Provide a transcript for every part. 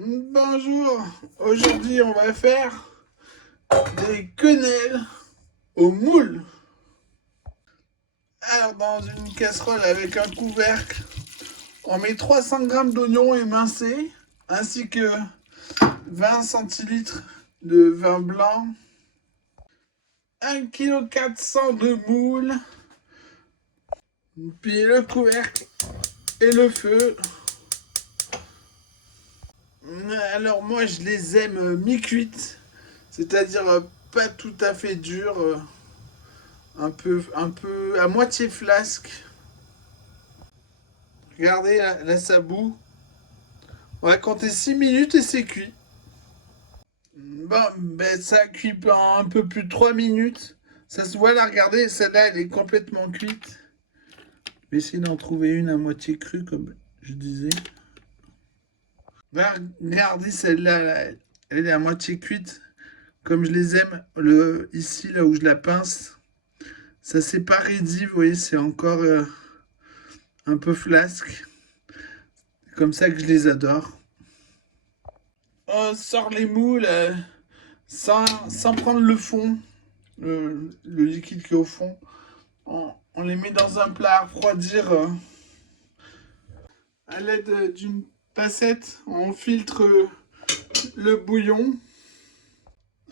Bonjour, aujourd'hui on va faire des quenelles au moule. Alors dans une casserole avec un couvercle, on met 300 g d'oignons émincés ainsi que 20 centilitres de vin blanc, 1,4 kg de moule, puis le couvercle et le feu. Alors moi je les aime mi-cuites, c'est-à-dire pas tout à fait dures, un peu à moitié flasque. Regardez là ça bout. On va compter 6 minutes et c'est cuit. Bon, ben ça cuit pendant un peu plus de 3 minutes. Ça se voit là, regardez, celle-là elle est complètement cuite. Je vais essayer d'en trouver une à moitié crue comme je disais. Ben, regardez celle-là, là, elle est à moitié cuite. Comme je les aime, ici là où je la pince, ça s'est pas raidi, vous voyez, c'est encore un peu flasque. C'est comme ça que je les adore. On sort les moules sans prendre le fond, le liquide qui est au fond. On les met dans un plat à refroidir à l'aide d'une passette. On filtre le bouillon.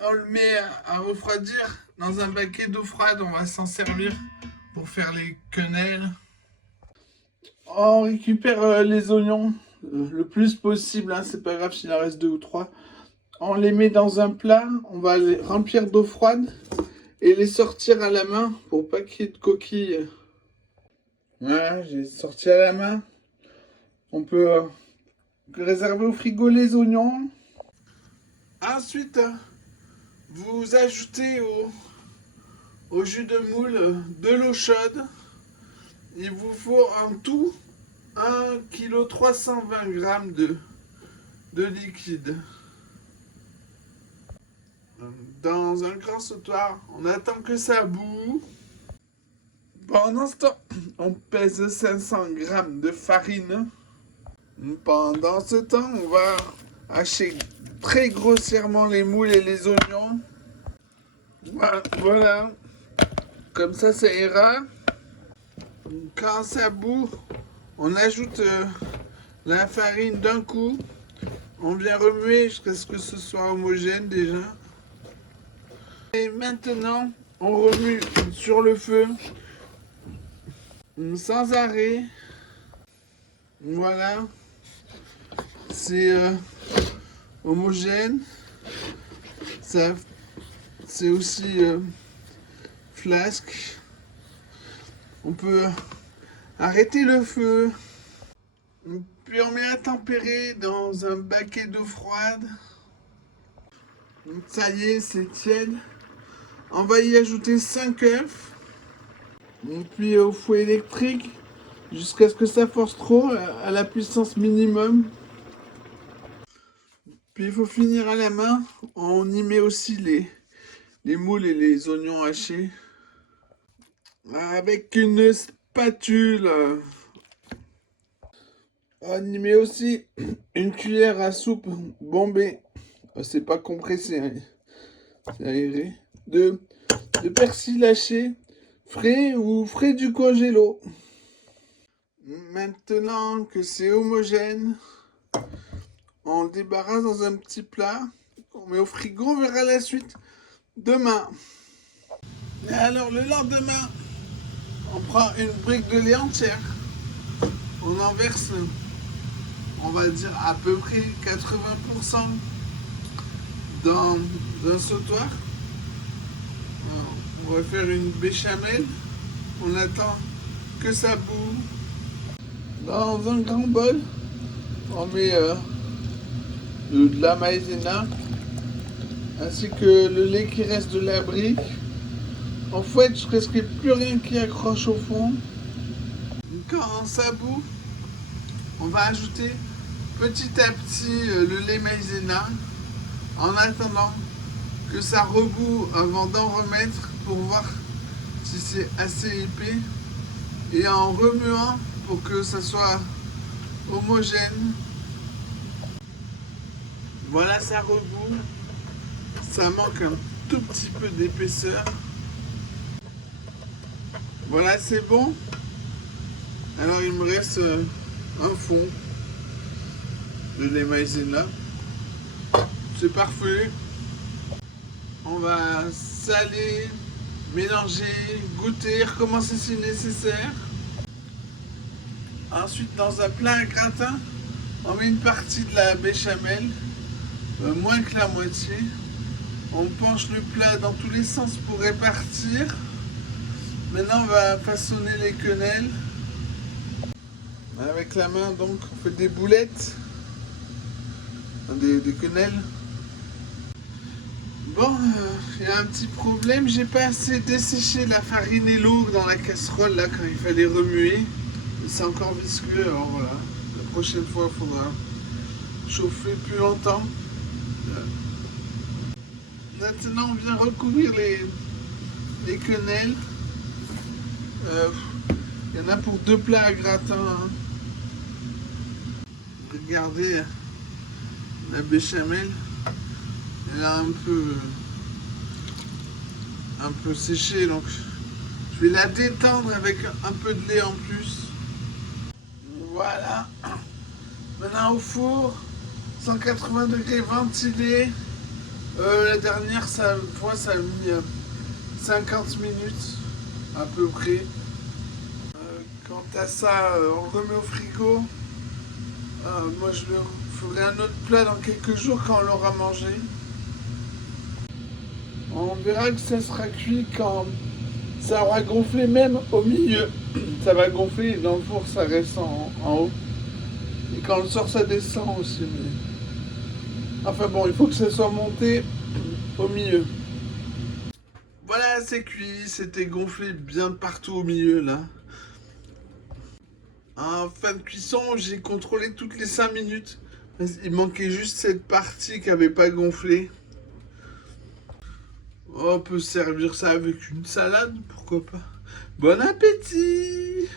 On le met à refroidir dans un baquet d'eau froide. On va s'en servir pour faire les quenelles. On récupère les oignons le plus possible, hein, c'est pas grave s'il en reste 2 ou 3. On les met dans un plat, on va les remplir d'eau froide et les sortir à la main pour pas qu'il y ait de coquilles. Voilà, j'ai sorti à la main. On peut réserver au frigo les oignons. Ensuite, vous ajoutez au jus de moule de l'eau chaude. Il vous faut en tout 1,320 kg de liquide. Dans un grand sautoir, on attend que ça bout. Pendant ce temps, on pèse 500 g de farine. Pendant ce temps, on va hacher très grossièrement les moules et les oignons. Voilà, comme ça ira. Quand ça bout, on ajoute la farine d'un coup. On vient remuer jusqu'à ce que ce soit homogène déjà. Et maintenant, on remue sur le feu, sans arrêt. Voilà. C'est homogène. C'est aussi flasque. On peut arrêter le feu. Puis on met à tempérer dans un baquet d'eau froide. Ça y est, c'est tiède. On va y ajouter 5 œufs. Puis au fouet électrique jusqu'à ce que ça force trop à la puissance minimum. Puis il faut finir à la main. On y met aussi les moules et les oignons hachés. Avec une spatule. On y met aussi une cuillère à soupe bombée. C'est pas compressé, hein. C'est aéré. De persil haché, frais ou frais du congélo. Maintenant que c'est homogène, on le débarrasse dans un petit plat. On met au frigo, on verra la suite demain. Et alors le lendemain, on prend une brique de lait entière. On en verse, on va dire à peu près 80% dans un sautoir. On va faire une béchamel. On attend que ça bout. Dans un grand bol, on met de la maïzena ainsi que le lait qui reste de la brique. On fouette jusqu'à ce qu'il n'y ait plus rien qui accroche au fond. Quand ça bout, on va ajouter petit à petit le lait maïzena en attendant que ça rebout avant d'en remettre pour voir si c'est assez épais et en remuant pour que ça soit homogène. Voilà, ça rebout. Ça manque un tout petit peu d'épaisseur. Voilà, c'est bon. Alors il me reste un fond de lait maïzena. C'est parfait. On va saler, mélanger, goûter, recommencer si nécessaire. Ensuite, dans un plat à gratin, on met une partie de la béchamel, moins que la moitié. On penche le plat dans tous les sens pour répartir. Maintenant, on va façonner les quenelles. Avec la main, donc, on fait des boulettes, des quenelles. Bon, il y a un petit problème, j'ai pas assez desséché la farine et l'eau dans la casserole là quand il fallait remuer. C'est encore visqueux, alors voilà. La prochaine fois, il faudra chauffer plus longtemps. Maintenant, on vient recouvrir les quenelles. Il y en a pour 2 plats à gratin. Hein. Regardez la béchamel. Elle a un peu séché, donc je vais la détendre avec un peu de lait en plus. Voilà. Maintenant au four, 180 degrés ventilé. La dernière fois, ça a mis 50 minutes à peu près. Quant à ça, on le remet au frigo. Moi, je le ferai un autre plat dans quelques jours quand on l'aura mangé. On verra que ça sera cuit quand ça aura gonflé même au milieu. Ça va gonfler et dans le four ça reste en haut. Et quand on le sort ça descend aussi. Mais... Enfin bon, il faut que ça soit monté au milieu. Voilà, c'est cuit. C'était gonflé bien partout au milieu là. En fin de cuisson, j'ai contrôlé toutes les 5 minutes. Il manquait juste cette partie qui n'avait pas gonflé. On peut servir ça avec une salade, pourquoi pas. Bon appétit!